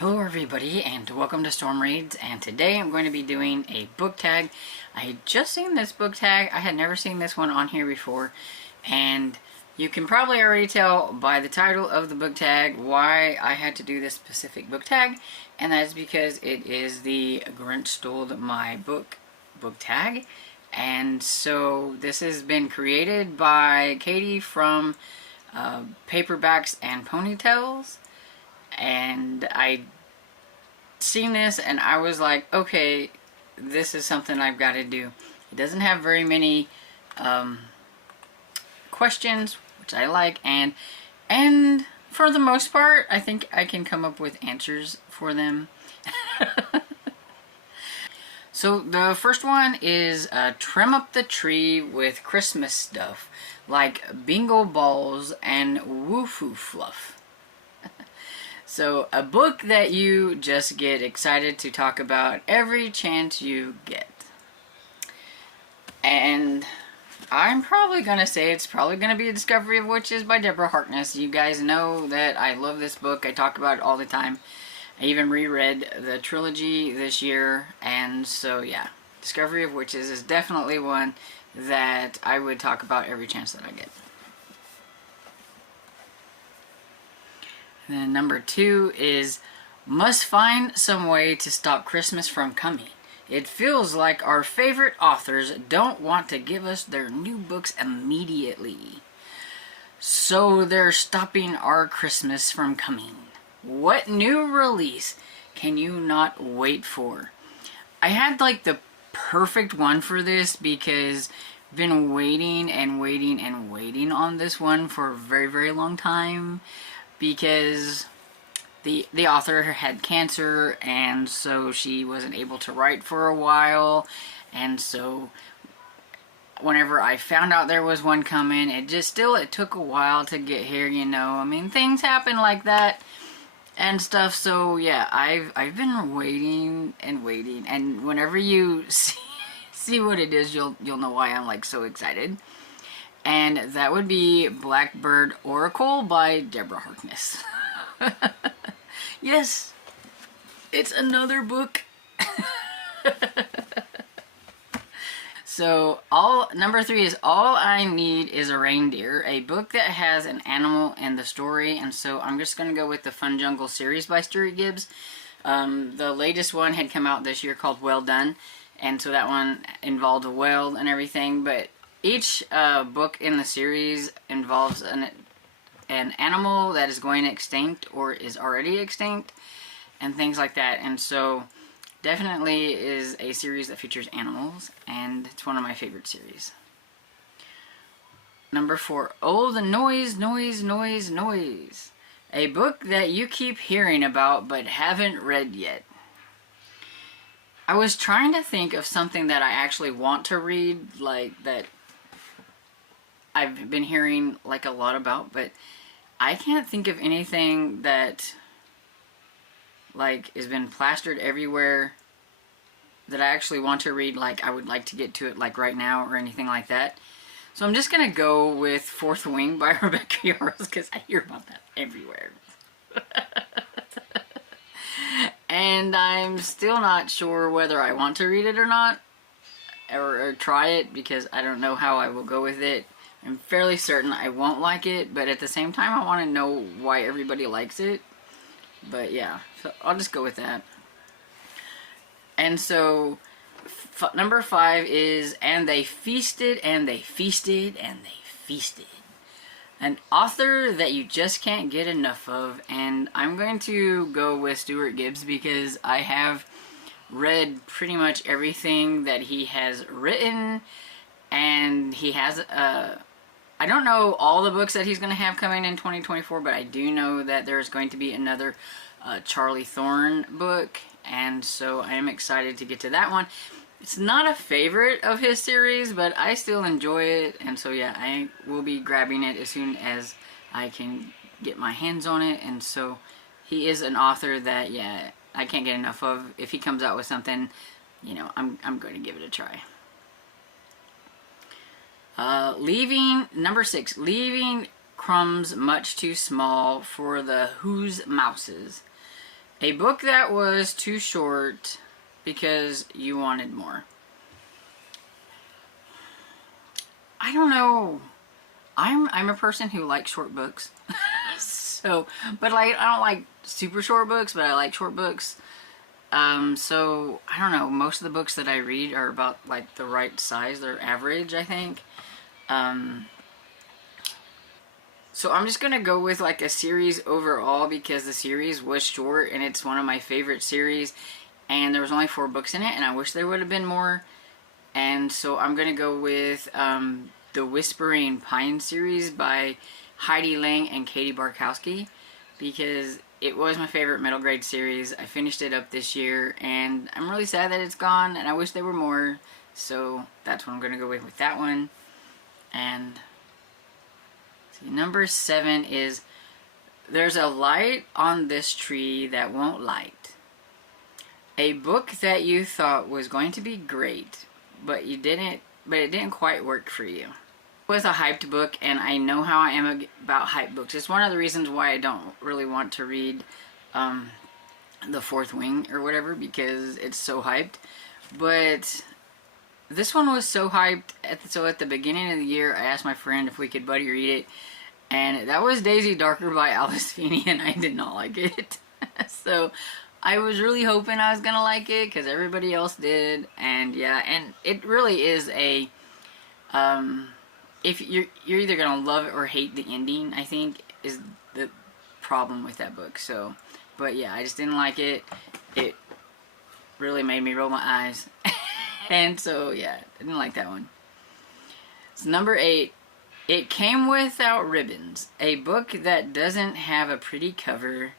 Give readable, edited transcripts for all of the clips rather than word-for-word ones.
Hello everybody and welcome to Storm Reads, and today I'm going to be doing a book tag. I had just seen this book tag. I had never seen this one on here before, and you can probably already tell by the title of the book tag why I had to do this specific book tag, and that is because it is the Grinch Stole My book tag. And so this has been created by Katie from Paperbacks and Ponytails. And I seen this and I was like, okay, this is something I've got to do. It doesn't have very many questions, which I like, and for the most part I think I can come up with answers for them. So the first one is trim up the tree with Christmas stuff like bingo balls and woohoo fluff. So a book that you just get excited to talk about every chance you get. And I'm probably going to say it's probably going to be A Discovery of Witches by Deborah Harkness. You guys know that I love this book. I talk about it all the time. I even reread the trilogy this year, and so yeah, Discovery of Witches is definitely one that I would talk about every chance that I get. And then number 2 is must find some way to stop Christmas from coming. It feels like our favorite authors don't want to give us their new books immediately, so they're stopping our Christmas from coming. What new release can you not wait for? I had like the perfect one for this because I've been waiting and waiting and waiting on this one for a very, very long time, because the author had cancer, and so she wasn't able to write for a while. And so whenever I found out there was one coming, it took a while to get here, you know. I mean, things happen like that and stuff. So yeah, I've been waiting and waiting, and whenever you see what it is, you'll know why I'm like so excited. And that would be Blackbird Oracle by Deborah Harkness. Yes, it's another book. So number 3 is All I Need Is a Reindeer, a book that has an animal in the story. And so I'm just going to go with the Fun Jungle series by Stuart Gibbs. The latest one had come out this year called Well Done, and so that one involved a whale and everything. But each book in the series involves an animal that is going extinct or is already extinct and things like that. And so definitely is a series that features animals, and it's one of my favorite series. Number 4, Oh, the Noise, Noise, Noise, Noise. A book that you keep hearing about but haven't read yet. I was trying to think of something that I actually want to read, like that I've been hearing like a lot about, but I can't think of anything that like has been plastered everywhere that I actually want to read, like I would like to get to it like right now or anything like that. So I'm just gonna go with Fourth Wing by Rebecca Yarros, because I hear about that everywhere. And I'm still not sure whether I want to read it or not, or try it, because I don't know how I will go with it. I'm fairly certain I won't like it, but at the same time I want to know why everybody likes it. But yeah, so I'll just go with that. And so number 5 is And They Feasted, and They Feasted, and They Feasted. An author that you just can't get enough of, and I'm going to go with Stuart Gibbs because I have read pretty much everything that he has written, and he has I don't know all the books that he's going to have coming in 2024, but I do know that there's going to be another Charlie Thorne book, and so I am excited to get to that one. It's not a favorite of his series, but I still enjoy it, and so yeah, I will be grabbing it as soon as I can get my hands on it. And so he is an author that, yeah, I can't get enough of. If he comes out with something, you know, I'm going to give it a try. Number 6, Leaving Crumbs Much Too Small for the Who's Mouses. A book that was too short because you wanted more. I don't know. I'm a person who likes short books. So, but like, I don't like super short books, but I like short books. So I don't know. Most of the books that I read are about like the right size. They're average, I think. So I'm just gonna go with like a series overall because the series was short and it's one of my favorite series. And there was only 4 books in it, and I wish there would have been more. And so I'm gonna go with the Whispering Pine series by Heidi Lang and Katie Barkowski because it was my favorite middle grade series. I finished it up this year, and I'm really sad that it's gone, and I wish there were more. So that's what I'm gonna go with that one. And see, number 7 is There's a Light on This Tree That Won't Light. A book that you thought was going to be great, but it didn't quite work for you. It was a hyped book, and I know how I am about hyped books. It's one of the reasons why I don't really want to read The Fourth Wing or whatever, because it's so hyped. But this one was so hyped, so at the beginning of the year, I asked my friend if we could buddy read it, and that was Daisy Darker by Alice Feeney, and I did not like it. So I was really hoping I was gonna like it because everybody else did, and yeah, and it really is a if you're either gonna love it or hate the ending, I think is the problem with that book. So, but yeah, I just didn't like it. It really made me roll my eyes, and so yeah, I didn't like that one. It's number 8. It Came Without Ribbons, a book that doesn't have a pretty cover,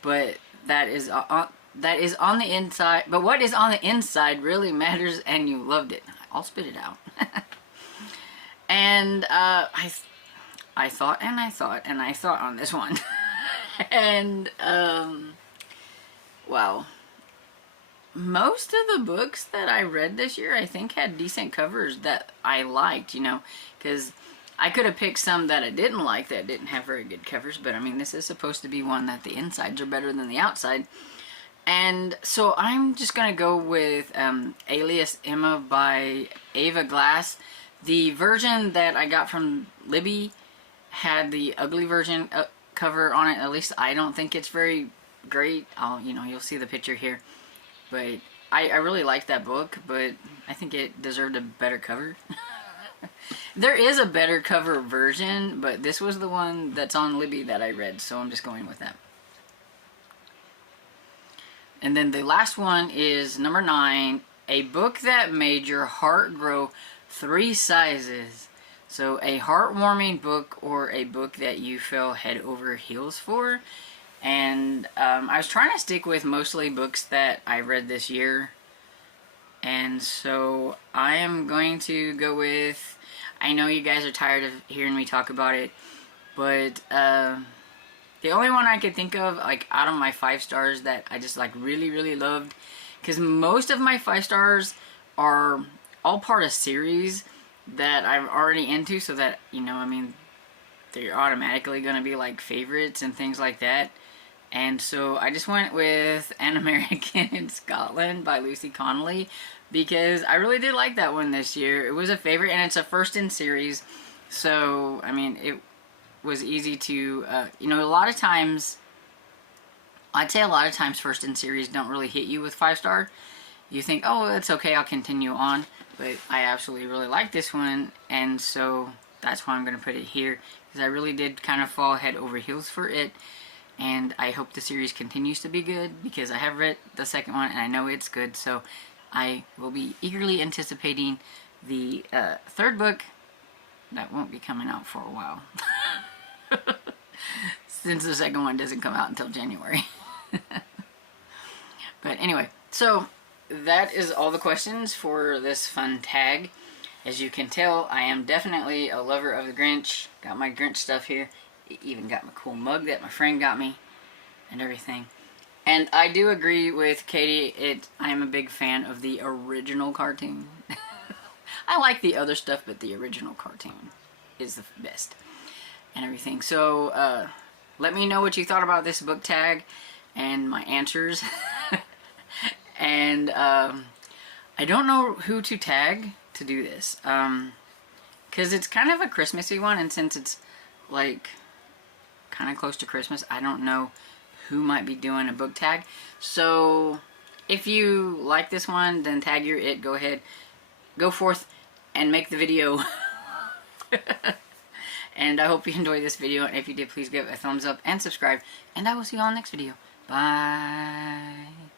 but that is on the inside, but what is on the inside really matters, and you loved it. I'll spit it out. And I thought on this one. And wow, most of the books that I read this year I think had decent covers that I liked, you know, because I could have picked some that I didn't like that didn't have very good covers, but I mean, this is supposed to be one that the insides are better than the outside. And so I'm just going to go with Alias Emma by Ava Glass. The version that I got from Libby had the ugly version cover on it. At least I don't think it's very great. You'll see the picture here. But I really liked that book, but I think it deserved a better cover. There is a better cover version, but this was the one that's on Libby that I read, so I'm just going with that. And then the last one is number 9, a book that made your heart grow 3 sizes. So a heartwarming book or a book that you fell head over heels for. And I was trying to stick with mostly books that I read this year. And so I am going to go with, I know you guys are tired of hearing me talk about it, but the only one I could think of, like, out of my 5 stars that I just, like, really, really loved, because most of my 5 stars are all part of series that I'm already into, so that, you know, I mean, they're automatically going to be, like, favorites and things like that. And so I just went with An American in Scotland by Lucy Connolly, because I really did like that one this year. It was a favorite, and it's a first in series, so, I mean, it was easy to, you know, a lot of times, I'd say a lot of times first in series don't really hit you with 5 star. You think, oh, it's okay, I'll continue on. But I absolutely really like this one, and so that's why I'm going to put it here, because I really did kind of fall head over heels for it. And I hope the series continues to be good, because I have read the second one and I know it's good, so I will be eagerly anticipating the third book that won't be coming out for a while. Since the second one doesn't come out until January. But anyway, so that is all the questions for this fun tag. As you can tell, I am definitely a lover of the Grinch. Got my Grinch stuff here. Even got my cool mug that my friend got me and everything. And I do agree with Katie, I am a big fan of the original cartoon. I like the other stuff, but the original cartoon is the best and everything. So let me know what you thought about this book tag. and my answers. And I don't know who to tag to do this, because it's kind of a Christmassy one, and since it's like kind of close to Christmas, I don't know who might be doing a book tag. So if you like this one, then tag your it. Go ahead, go forth and make the video. And I hope you enjoyed this video, and if you did, please give it a thumbs up and subscribe, and I will see you all next video. Bye.